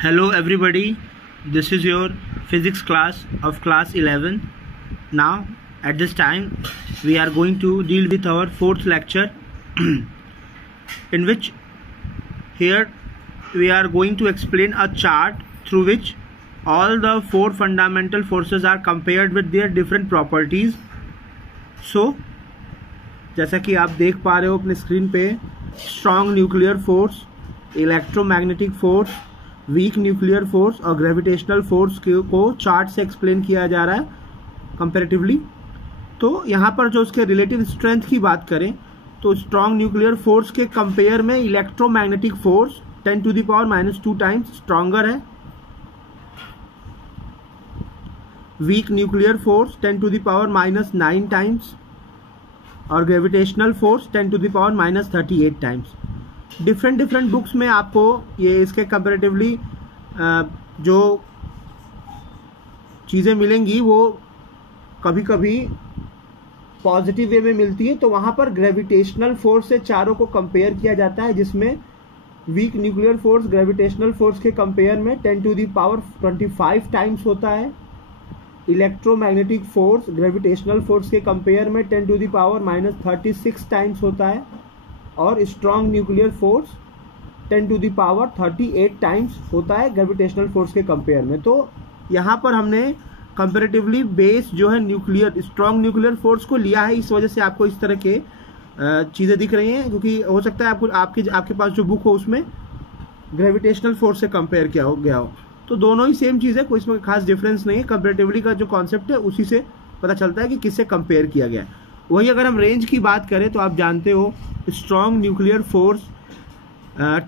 Hello everybody, this is your physics class of class 11. Now at this time we are going to deal with our fourth lecture in which here we are going to explain a chart through which all the four fundamental forces are compared with their different properties. So जैसा कि आप देख पा रहे हो अपने screen पे, strong nuclear force, electromagnetic force, week nuclear force और ग्रेविटेशनल फोर्स को चार्ट से एक्सप्लेन किया जा रहा है कंपैरेटिवली। तो यहाँ पर जो उसके रिलेटिव स्ट्रेंथ की बात करें तो स्ट्रॉन्ग न्यूक्लियर फोर्स के कंपेयर में इलेक्ट्रोमैग्नेटिक फोर्स 10⁻⁻² टाइम्स स्ट्रॉन्गर है। वीक न्यूक्लियर फोर्स 10⁻⁹ टाइम्स और gravitational force 10⁻⁻38 times. Different books में आपको ये इसके कंपैरेटिवली जो चीज़ें मिलेंगी वो कभी कभी पॉजिटिव वे में मिलती है, तो वहाँ पर ग्रेविटेशनल फोर्स से चारों को कंपेयर किया जाता है, जिसमें week nuclear force gravitational force के कंपेयर में 10⁻25 टाइम्स होता है। इलेक्ट्रोमैग्नेटिक फोर्स ग्रेविटेशनल फोर्स के कंपेयर में 10⁻⁻36 टाइम्स होता है और स्ट्रॉन्ग न्यूक्लियर फोर्स 10⁻38 टाइम्स होता है ग्रेविटेशनल फोर्स के कंपेयर में। तो यहाँ पर हमने कंपैरेटिवली बेस जो है न्यूक्लियर स्ट्रॉन्ग न्यूक्लियर फोर्स को लिया है, इस वजह से आपको इस तरह के चीज़ें दिख रही हैं, क्योंकि हो सकता है आपके पास जो बुक हो उसमें ग्रेविटेशनल फोर्स से कंपेयर किया हो गया हो। तो दोनों ही सेम चीज़ है, कोई इसमें खास डिफरेंस नहीं है। कंपैरेटिवली का जो कॉन्सेप्ट है उसी से पता चलता है कि किससे कंपेयर किया गया है। वही अगर हम रेंज की बात करें तो आप जानते हो strong nuclear force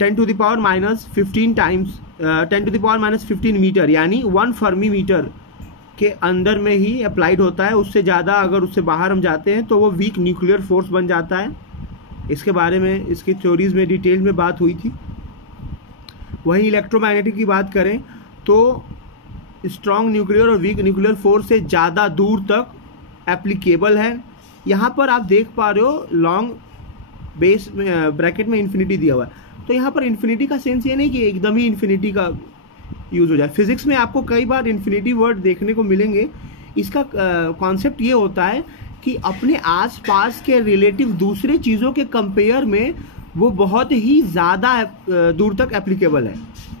10⁻⁻15 times 10⁻⁻15 metre यानी 1 फर्मी मीटर के अंदर में ही अप्लाइड होता है। उससे ज़्यादा अगर उससे बाहर हम जाते हैं तो वो वीक न्यूक्लियर फोर्स बन जाता है। इसके बारे में इसकी थ्योरीज में डिटेल में बात हुई थी। वहीं इलेक्ट्रोमैग्नेटिक की बात करें तो स्ट्रॉन्ग न्यूक्लियर और वीक न्यूक्लियर फोर्स से ज़्यादा दूर तक एप्लीकेबल है। यहाँ पर आप देख पा रहे हो लॉन्ग बेस में ब्रैकेट में इन्फिनिटी दिया हुआ है, तो यहाँ पर इन्फिनिटी का सेंस ये नहीं कि एकदम ही इन्फिनिटी का यूज़ हो जाए। फिजिक्स में आपको कई बार इन्फिनिटी वर्ड देखने को मिलेंगे। इसका कॉन्सेप्ट ये होता है कि अपने आसपास के रिलेटिव दूसरे चीज़ों के कंपेयर में वो बहुत ही ज़्यादा दूर तक एप्लीकेबल है।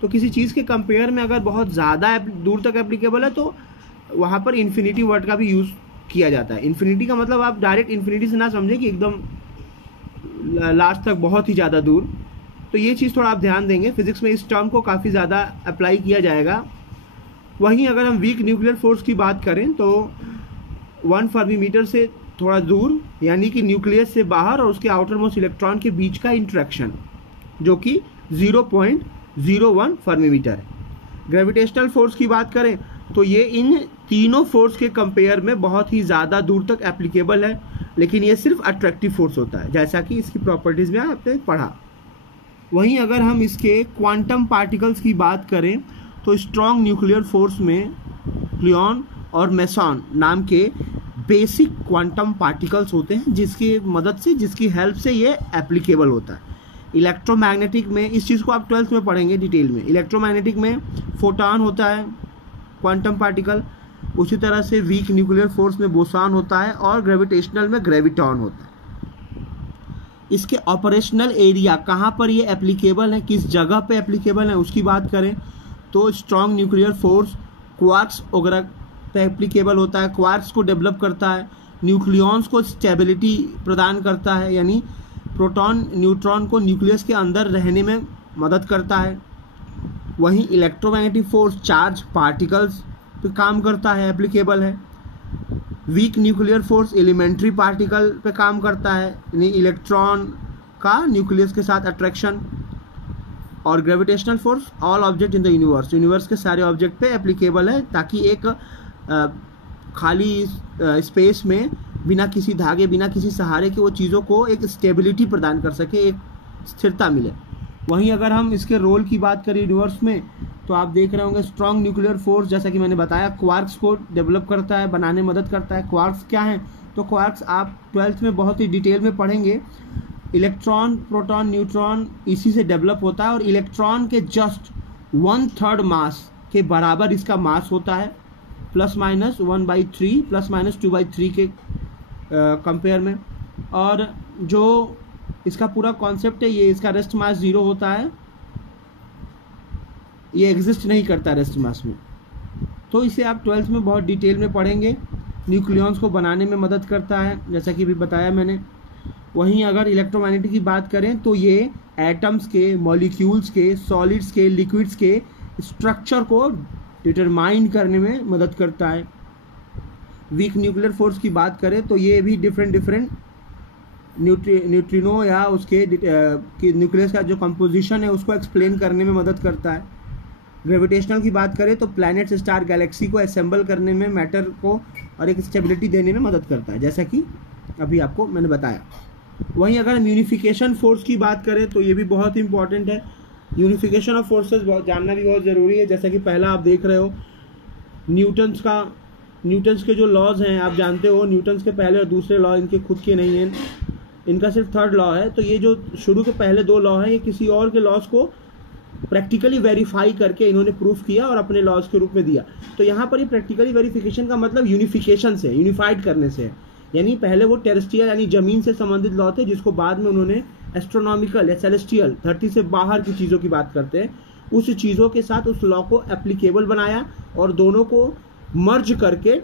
तो किसी चीज़ के कंपेयर में अगर बहुत ज़्यादा दूर तक एप्लीकेबल है तो वहाँ पर इन्फिनिटी वर्ड का भी यूज़ किया जाता है। इन्फिनिटी का मतलब आप डायरेक्ट इन्फिनिटी से ना समझें कि एकदम लास्ट तक बहुत ही ज़्यादा दूर। तो ये चीज़ थोड़ा आप ध्यान देंगे, फिजिक्स में इस टर्म को काफ़ी ज़्यादा अप्लाई किया जाएगा। वहीं अगर हम वीक न्यूक्लियर फोर्स की बात करें तो 1 फर्मी मीटर से थोड़ा दूर यानी कि न्यूक्लियस से बाहर और उसके आउटर मोस्ट इलेक्ट्रॉन के बीच का इंटरेक्शन जो कि 0.01 फर्मी मीटर है। ग्रेविटेशनल फोर्स की बात करें तो ये इन तीनों फोर्स के कंपेयर में बहुत ही ज़्यादा दूर तक एप्लीकेबल है, लेकिन ये सिर्फ अट्रैक्टिव फोर्स होता है, जैसा कि इसकी प्रॉपर्टीज़ में आपने पढ़ा। वहीं अगर हम इसके क्वांटम पार्टिकल्स की बात करें तो स्ट्रॉन्ग न्यूक्लियर फोर्स में क्लियॉन और मेसॉन नाम के बेसिक क्वांटम पार्टिकल्स होते हैं, जिसकी हेल्प से ये एप्लीकेबल होता है। इलेक्ट्रोमैग्नेटिक में इस चीज़ को आप 12th में पढ़ेंगे डिटेल में। इलेक्ट्रोमैग्नेटिक में फोटॉन होता है क्वांटम पार्टिकल, उसी तरह से वीक न्यूक्लियर फोर्स में बोसॉन होता है और ग्रेविटेशनल में ग्रेविटॉन होता है। इसके ऑपरेशनल एरिया कहाँ पर ये एप्लीकेबल है, किस जगह पे एप्लीकेबल है उसकी बात करें तो स्ट्रॉन्ग न्यूक्लियर फोर्स क्वार्क्स वगैरह पे एप्लीकेबल होता है। क्वार्क्स को डेवलप करता है, न्यूक्लियॉन्स को स्टेबिलिटी प्रदान करता है, यानी प्रोटॉन न्यूट्रॉन को न्यूक्लियस के अंदर रहने में मदद करता है। वहीं इलेक्ट्रोमैग्नेटिक फोर्स चार्ज पार्टिकल्स पे काम करता है, एप्लीकेबल है। Weak nuclear force elementary particle पे काम करता है, यानी इलेक्ट्रॉन का न्यूक्लियस के साथ अट्रैक्शन। और gravitational force all object in the universe के सारे ऑब्जेक्ट पे एप्लीकेबल है, ताकि एक खाली स्पेस में बिना किसी धागे बिना किसी सहारे के वो चीज़ों को एक स्टेबिलिटी प्रदान कर सके, एक स्थिरता मिले। वहीं अगर हम इसके रोल की बात करें यूनिवर्स में तो आप देख रहे होंगे स्ट्रॉन्ग न्यूक्लियर फोर्स, जैसा कि मैंने बताया, क्वार्क्स को डेवलप करता है, बनाने में मदद करता है। क्वार्क्स क्या हैं तो क्वार्क्स आप 12th में बहुत ही डिटेल में पढ़ेंगे। इलेक्ट्रॉन, प्रोटॉन, न्यूट्रॉन इसी से डेवलप होता है और इलेक्ट्रॉन के जस्ट 1/3 मास के बराबर इसका मास होता है, ±1/3 ±2/3 के कंपेयर में। और जो इसका पूरा कॉन्सेप्ट है, ये इसका रेस्ट मास 0 होता है, ये एग्जिस्ट नहीं करता रेस्ट मास में। तो इसे आप 12th में बहुत डिटेल में पढ़ेंगे। न्यूक्लियॉन्स को बनाने में मदद करता है, जैसा कि अभी बताया मैंने। वहीं अगर इलेक्ट्रोमैग्नेटिक की बात करें तो ये एटम्स के, मॉलिक्यूल्स के, सॉलिड्स के, लिक्विड्स के स्ट्रक्चर को डिटरमाइन करने में मदद करता है। वीक न्यूक्लियर फोर्स की बात करें तो ये भी डिफरेंट न्यूट्रिनो या उसके न्यूक्लियस का जो कंपोजिशन है उसको एक्सप्लेन करने में मदद करता है। ग्रेविटेशनल की बात करें तो प्लैनेट्स, स्टार, गैलेक्सी को असेंबल करने में, मैटर को और एक स्टेबिलिटी देने में मदद करता है, जैसा कि अभी आपको मैंने बताया। वहीं अगर हम यूनिफिकेशन फोर्स की बात करें तो ये भी बहुत इंपॉर्टेंट है। यूनिफिकेशन ऑफ फोर्सेस जानना भी बहुत ज़रूरी है। जैसा कि पहला आप देख रहे हो न्यूटन्स के जो लॉज हैं, आप जानते हो न्यूटन्स के पहले और दूसरे लॉ इनके खुद के नहीं हैं, इनका सिर्फ थर्ड लॉ है। तो ये जो शुरू के पहले 2 लॉ हैं, ये किसी और के लॉज को प्रैक्टिकली वेरीफाई करके इन्होंने प्रूफ किया और अपने लॉज के रूप में दिया। तो यहाँ पर ये प्रैक्टिकली वेरिफिकेशन का मतलब यूनिफिकेशन से, यूनिफाइड करने से है। यानी पहले वो टेरेस्ट्रियल यानी जमीन से संबंधित लॉ थे, जिसको बाद में उन्होंने एस्ट्रोनॉमिकल या सेलेस्टियल, धरती से बाहर की चीज़ों की बात करते हैं, उस चीज़ों के साथ उस लॉ को एप्लीकेबल बनाया और दोनों को मर्ज करके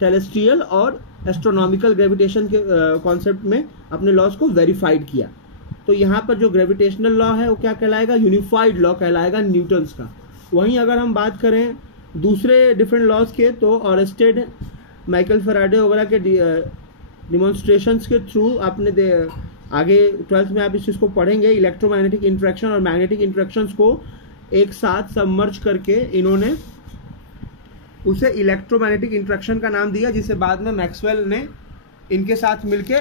टेरेस्ट्रियल और एस्ट्रोनॉमिकल ग्रेविटेशन के कॉन्सेप्ट में अपने लॉज को वेरीफाइड किया। तो यहाँ पर जो ग्रेविटेशनल लॉ है वो क्या कहलाएगा? यूनिफाइड लॉ कहलाएगा न्यूटन्स का। वहीं अगर हम बात करें दूसरे डिफरेंट लॉज के तो ऑरेस्टेड, माइकल फैराडे वगैरह के डिमॉन्स्ट्रेशंस के थ्रू आपने आगे 12th में आप इस चीज़ को पढ़ेंगे। इलेक्ट्रोमैग्नेटिक इंट्रैक्शन और मैग्नेटिक इंट्रैक्शंस को एक साथ सबमर्ज करके इन्होंने उसे इलेक्ट्रोमैग्नेटिक इंट्रैक्शन का नाम दिया, जिसे बाद में मैक्सवेल ने इनके साथ मिलके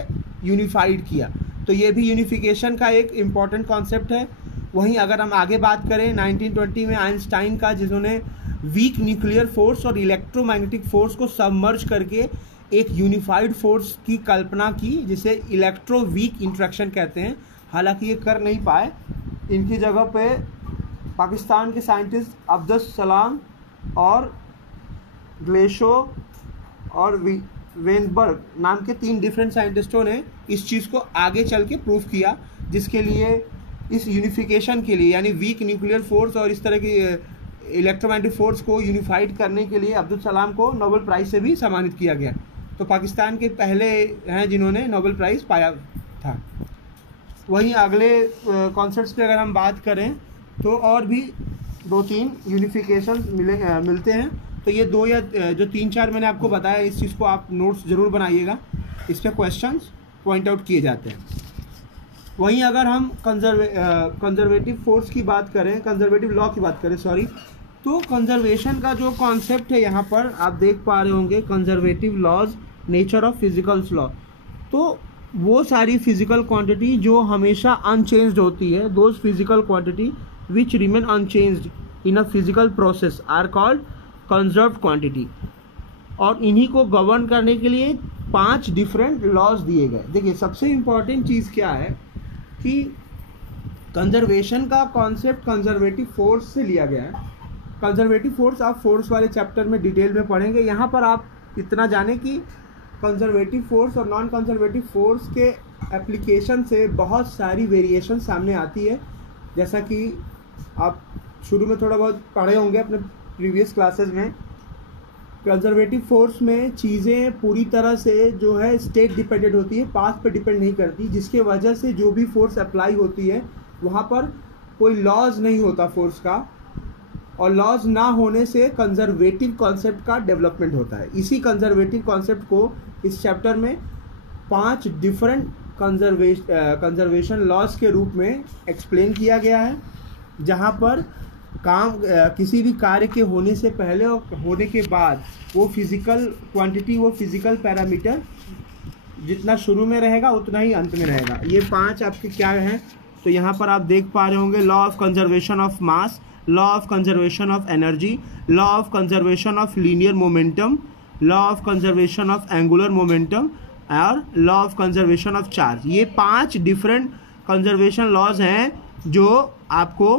यूनिफाइड किया। तो ये भी यूनिफिकेशन का एक इम्पॉर्टेंट कॉन्सेप्ट है। वहीं अगर हम आगे बात करें 1920 में आइंस्टाइन का, जिन्होंने वीक न्यूक्लियर फोर्स और इलेक्ट्रोमैग्नेटिक फोर्स को सबमर्ज करके एक यूनिफाइड फोर्स की कल्पना की, जिसे इलेक्ट्रो वीक इंट्रैक्शन कहते हैं। हालांकि ये कर नहीं पाए। इनकी जगह पे पाकिस्तान के साइंटिस्ट अब्दुल सलाम और ग्लेशो और वेनबर्ग नाम के 3 डिफरेंट साइंटिस्टों ने इस चीज़ को आगे चल के प्रूफ किया, जिसके लिए इस यूनिफिकेशन के लिए यानी वीक न्यूक्लियर फोर्स और इस तरह की इलेक्ट्रोमैग्नेटिक फोर्स को यूनिफाइड करने के लिए अब्दुल सलाम को नोबेल प्राइज़ से भी सम्मानित किया गया। तो पाकिस्तान के पहले हैं जिन्होंने नोबेल प्राइज़ पाया था। वहीं अगले कॉन्सेप्ट्स पे अगर हम बात करें तो और भी 2-3 यूनिफिकेशन मिलते हैं। तो ये 2 या जो 3-4 मैंने आपको बताया, इस चीज़ को आप नोट्स ज़रूर बनाइएगा, इस पर क्वेश्चंस पॉइंट आउट किए जाते हैं। वहीं अगर हम कंजर्वेटिव फोर्स की बात करें, कंजर्वेटिव लॉ की बात करें तो कंजर्वेशन का जो कॉन्सेप्ट है यहाँ पर आप देख पा रहे होंगे, conservative laws, nature of physicals law. तो वो सारी फिजिकल क्वांटिटी जो हमेशा अनचेंज्ड होती है, those physical quantity which remain unchanged in a physical process are called conserved quantity. और इन्हीं को गवर्न करने के लिए 5 डिफरेंट लॉज दिए गए। देखिए सबसे इम्पॉर्टेंट चीज़ क्या है कि कंजर्वेशन का कॉन्सेप्ट कंजर्वेटिव फोर्स से लिया गया है। कंजर्वेटिव फोर्स आप फोर्स वाले चैप्टर में डिटेल में पढ़ेंगे। यहाँ पर आप इतना जानें कि कंजर्वेटिव फोर्स और नॉन कंजर्वेटिव फोर्स के एप्लीकेशन से बहुत सारी वेरिएशन सामने आती है। जैसा कि आप शुरू में थोड़ा बहुत पढ़े होंगे अपने प्रीवियस क्लासेस में, कंजर्वेटिव फोर्स में चीज़ें पूरी तरह से जो है स्टेट डिपेंडेंट होती है, पाथ पे डिपेंड नहीं करती, जिसके वजह से जो भी फोर्स अप्लाई होती है वहाँ पर कोई लॉज नहीं होता फोर्स का, और लॉज ना होने से कंजर्वेटिव कॉन्सेप्ट का डेवलपमेंट होता है। इसी कंजर्वेटिव कॉन्सेप्ट को इस चैप्टर में 5 डिफरेंट कंजर्वेशन लॉज के रूप में एक्सप्लेन किया गया है, जहाँ पर किसी भी कार्य के होने से पहले और होने के बाद वो फिजिकल क्वांटिटी, वो फिजिकल पैरामीटर जितना शुरू में रहेगा उतना ही अंत में रहेगा। ये 5 आपके क्या हैं तो यहाँ पर आप देख पा रहे होंगे, law of conservation of mass, law of conservation of energy, law of conservation of linear momentum, law of conservation of angular momentum और law of conservation of charge. ये 5 डिफरेंट कंजर्वेशन लॉज हैं जो आपको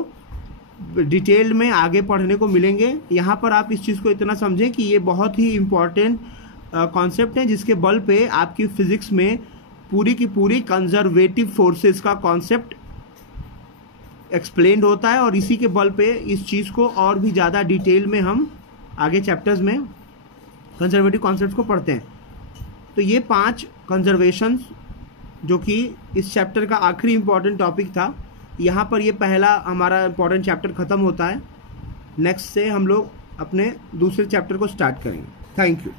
डिटेल में आगे पढ़ने को मिलेंगे। यहाँ पर आप इस चीज़ को इतना समझें कि ये बहुत ही इम्पॉर्टेंट कॉन्सेप्ट है, जिसके बल पे आपकी फिजिक्स में पूरी की पूरी कंजर्वेटिव फोर्सेस का कॉन्सेप्ट एक्सप्लेन्ड होता है, और इसी के बल पे इस चीज़ को और भी ज़्यादा डिटेल में हम आगे चैप्टर्स में कंजर्वेटिव कॉन्सेप्ट्स को पढ़ते हैं। तो ये 5 कंजर्वेशंस जो कि इस चैप्टर का आखिरी इम्पॉर्टेंट टॉपिक था, यहाँ पर ये पहला हमारा इम्पॉर्टेंट चैप्टर ख़त्म होता है। नेक्स्ट से हम लोग अपने दूसरे चैप्टर को स्टार्ट करेंगे। Thank you.